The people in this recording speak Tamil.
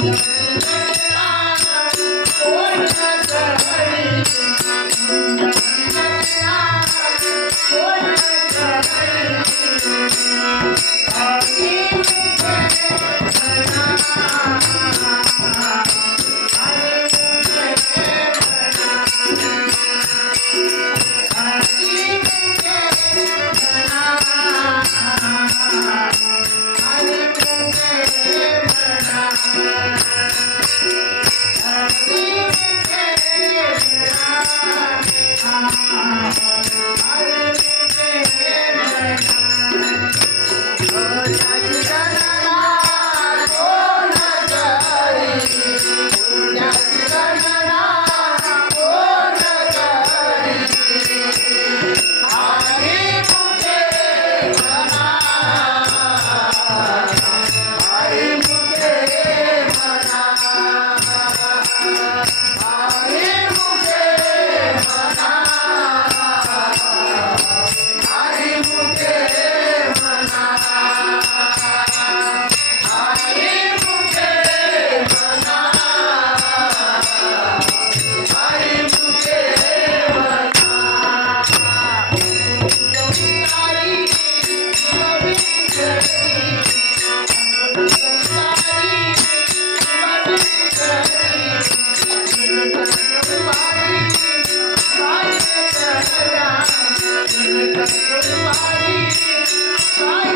Thank you. Bye.